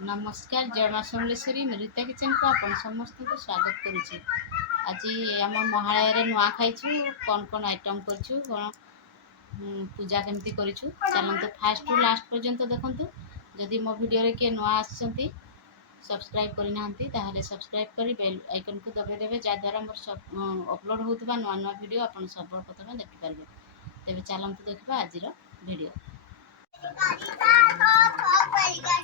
नमस्कार जय माँ समलेश्वरी नृत्य किचन को आपण समस्त को स्वागत करुच्ची। आज आम महालय नुआ खाई कौन कौन आइटम करूँ कौन पूजा केमती करूँ चलते फास्ट रु लास्ट पर्यंत देखु। जदि मो वीडियो किए नुआ आसछंती सब्सक्राइब करना ताहले सब्सक्राइब कर बेल आइकन को दबाई देवे जहाँद्वारा मोर सब अपलोड होता नुआ नुआ वीडियो आप सर्वप्रथम देखिपारे। तेज चलते देखा आज वीडियो।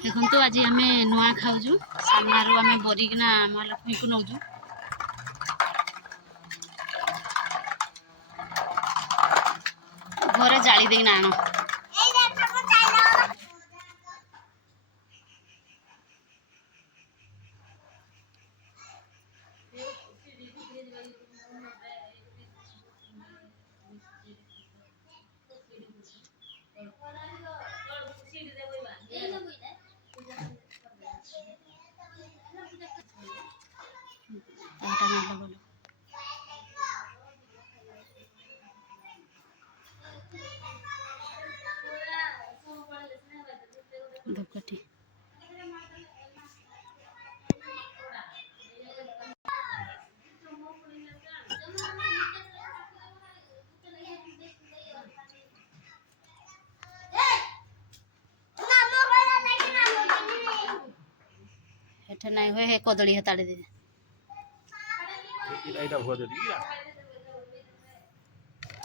देखो आज आम नुआ खाऊ सामना आम बरिकिना महालक्ष्मी को नौजु। घरे जाली देना आण धूपकाठी हेठे नहीं हुए हे कदली हेताड़े दे एटा भुआ दे दिया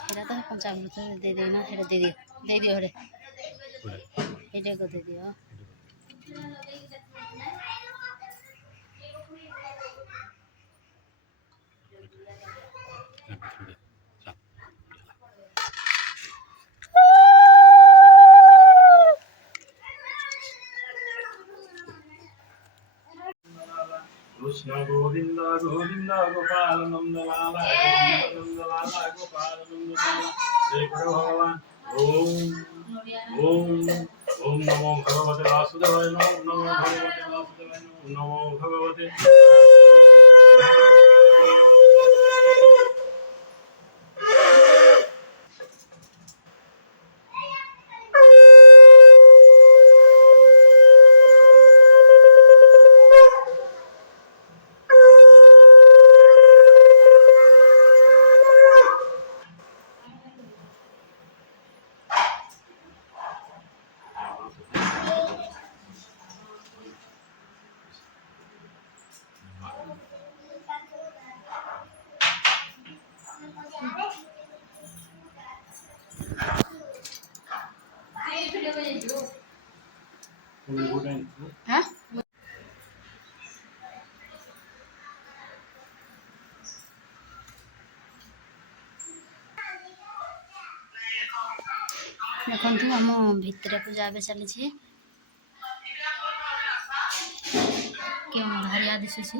हेरा तो पंचामृत दे देना हेरा दे दियो हेरे हेटे को दे दियो। कृष्ण गोविंद गोविंद गोपाल नंदलाला नंदलाला गोपाल नंदलाला जय गुरु भगवान। ओम ओम ओम नमो भगवते वासुदेवाय नमो भगवते वासुदेवाय नमो भगवते। हाँ देखु आम भितर पूजा ए चली क्यों धारिया दिशुची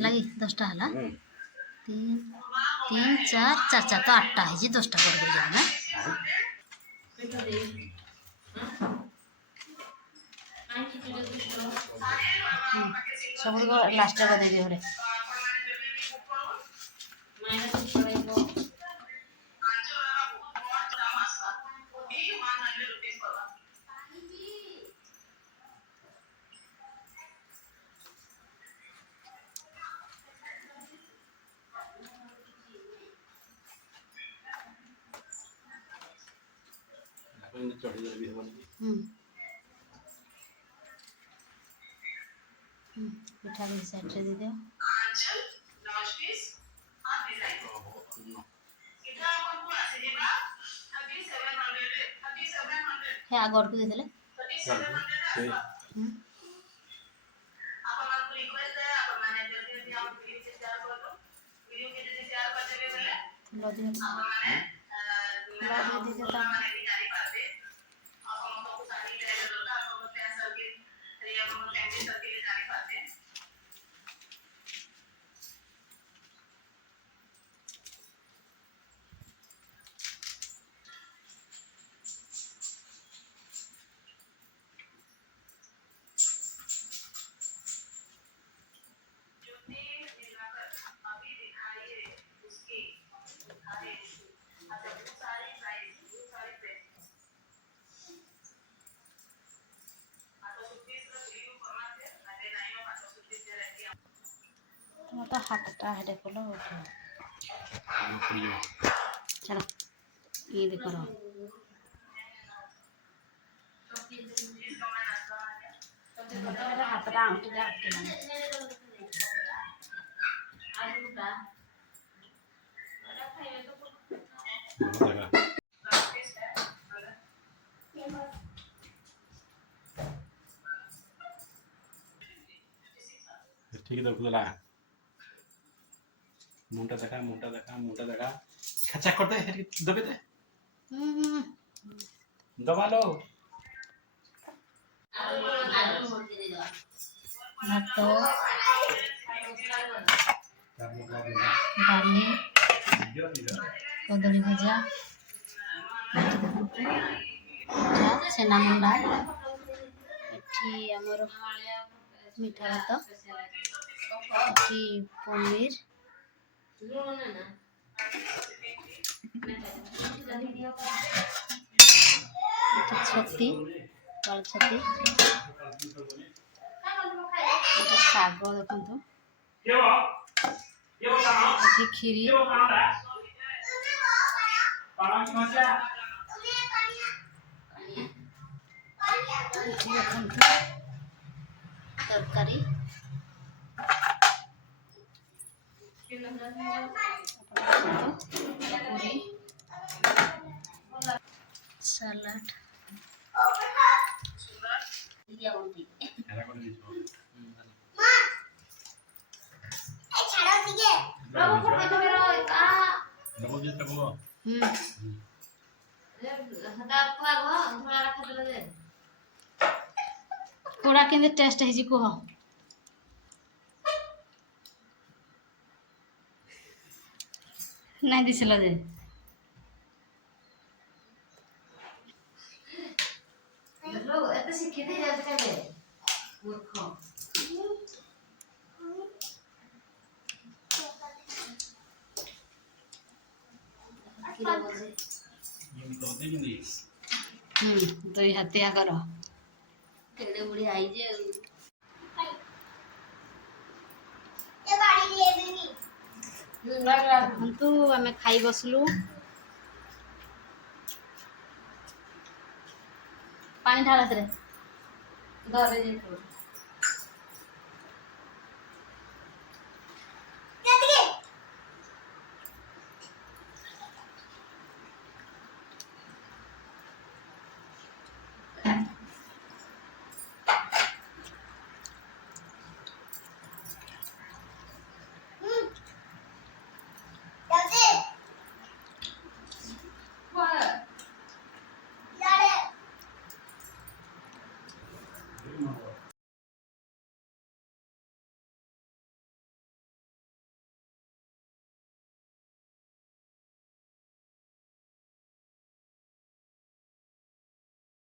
लगी 10टा है 3 3 4 4 4 तो 8टा है 10टा कर दे जाना सब लास्ट को दे दियो रे पिठा भी साइड रे दे दियो हे आगड़ को दे देले ସେ ଫୁଲ ଦିଅ ଫୁଲ ଦେଇ ଦେଇଛ तुम तो हाथटा हेडे खोलो उठो चलो ये देखो रहो हाथटा आंटी जा ठीक है मुंटा देखा खचा कर दे दबे दे दबा लो भात डाली कदली भजा छेना मुंडा एठी हमर मिठा भात एठी पनीर एठी छती पाल छती शाग देखु एठी खीरी एठी देखु तरकारी पूरी सलाड कोड़ा के टेस्ट है जी को नहीं दिसला जे लोग एत शिक्षित ही जाते हैं मूर्ख तो ये हत्या करो केले बुढ़ी आई जे तो आम खाई बसलु पानी ढाल रे घरे जे